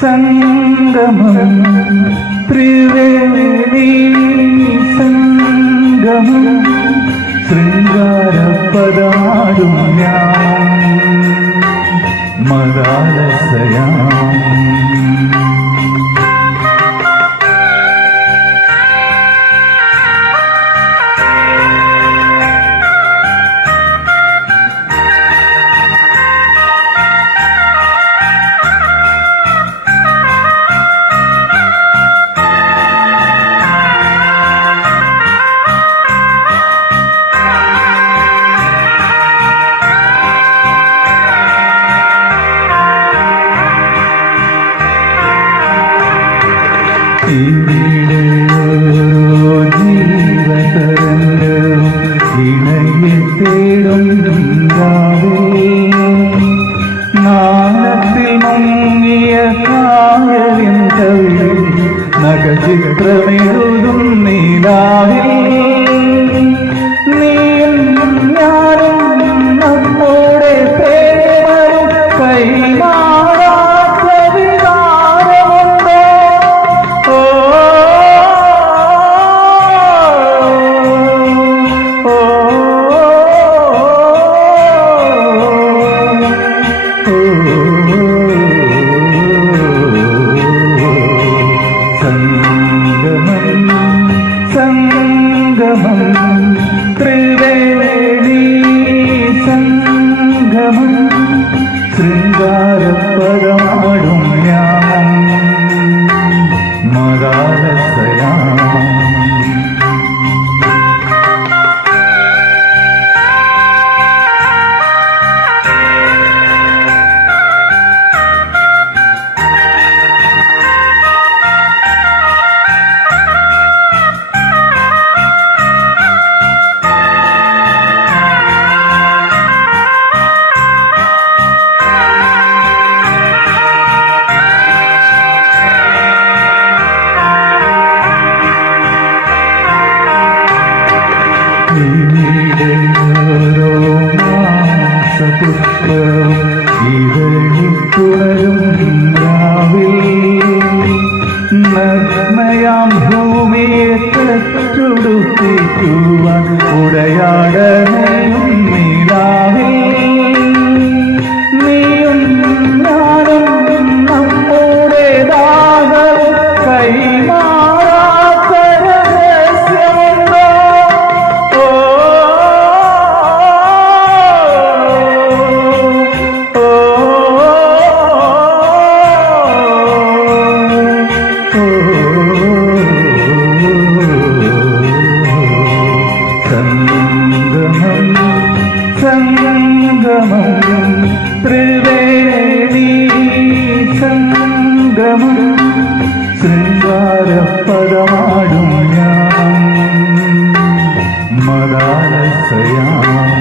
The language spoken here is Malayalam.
സംഗമം ത്രിവേണി സംഗമം ശൃംഗാരപദമാടും ഞാൻ മദാലസയാം. ജീവതരംഗം ഇണയെ തേടും നാണത്തിൽ മുങ്ങിയ കായലിൻ കവിളിൽ നഖചിത്രമെഴുതും നീലാവിൽ നീയും ഞാനും നമ്മുടെ പ്രേമവും കൈമാറാത്ത വികാരമുണ്ടോ? സംഗമം ത്രിവേണി സംഗമം ശൃംഗാരപദമാടും ഞാൻ മദാലസയാം. പുഷ്പം ഇവളിത്തുടരും രാവിൽ നഗ്നയാം ഭൂമിയെ തച്ചുടുപ്പിക്കുവാൻ ഉടയാടനെയും നീലാവിൽ നീയും ഞാനും നമ്മുടെ ദാഹവും കൈമാറാത്ത രഹസ്യമുണ്ടോ? സംഗമം ത്രിവേണി സംഗമം ശൃംഗാരപദമാടും ഞാൻ മദാലസയാം.